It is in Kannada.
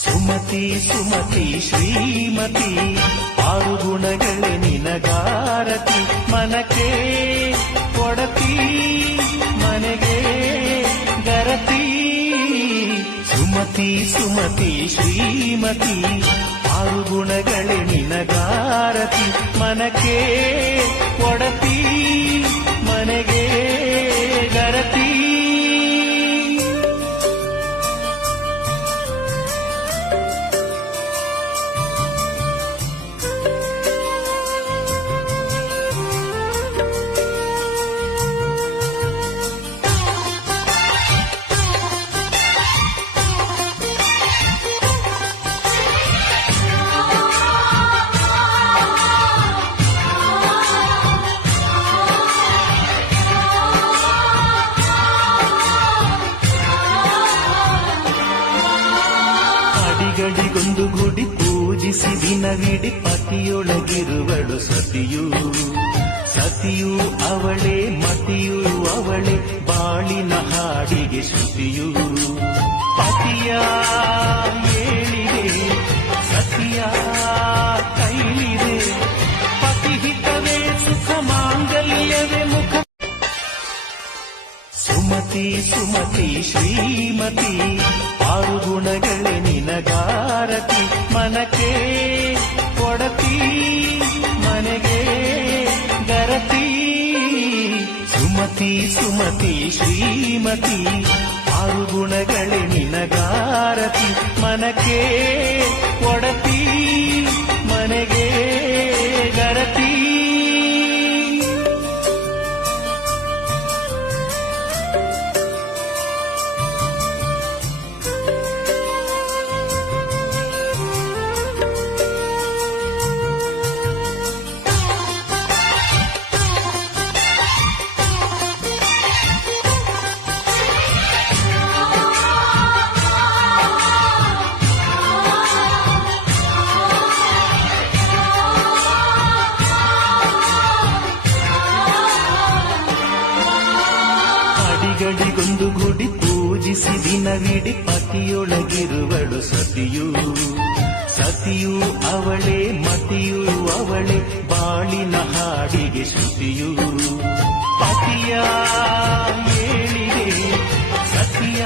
ಸುಮತಿ ಸುಮತಿ ಶ್ರೀಮತಿ ಆರು ಗುಣಗಳೇ ನಿನಗಾರತಿ ಮನಕ್ಕೆ ಕೊಡತಿ ಮನೆಗೆ ಗರತಿ ಸುಮತಿ ಸುಮತಿ ಶ್ರೀಮತಿ ಆರು ಗುಣಗಳೇ ನಿನಗಾರತಿ ಮನಕ್ಕೆ ಕೊಡತಿ ಮನೆಗೆ ಗರತಿ ಗಡಿಗೊಂದು ಗುಡಿ ಪೂಜಿಸಿ ದಿನವಿಡಿ ಪತಿಯೊಳಗಿರುವಳು ಸತಿಯು ಸತಿಯು ಅವಳೇ ಮತಿಯು ಅವಳೇ ಬಾಳಿನ ಹಾಡಿಗೆ ಶ್ರುತಿಯು ಪತಿಯ ಏಳಿದೆ ಸತಿಯ ಕೈಲಿದೆ ಪತಿಹಿತವೇ ಸುಖ ಮಾಂಗಲ್ಯವೇ ಮುಖ ಸುಮತಿ ಸುಮತಿ ಶ್ರೀಮತಿ ಆರು ಗುಣಗಳೇ ನಿನಗಾರತಿ ಮನಕ್ಕೆ ಕೊಡತಿ ಮನೆಗೆ ಗರತಿ ಸುಮತಿ ಸುಮತಿ ಶ್ರೀಮತಿ ಆರು ಗುಣಗಳೇ ನಿನಗಾರತಿ ಮನಕ್ಕೆ ಕೊಡತಿ ಮನೆಗೆ ಗರತಿ ಗಡಿಗೊಂದು ಗುಡಿ ಪೂಜಿಸಿ ದಿನವಿಡಿ ಪತಿಯೊಳಗಿರುವಳು ಸತಿಯು ಸತಿಯು ಅವಳೇ ಮತಿಯು ಅವಳೇ ಬಾಳಿನ ಹಾಡಿಗೆ ಶ್ರುತಿಯು ಪತಿಯ ಏಳಿದೆ ಸತಿಯ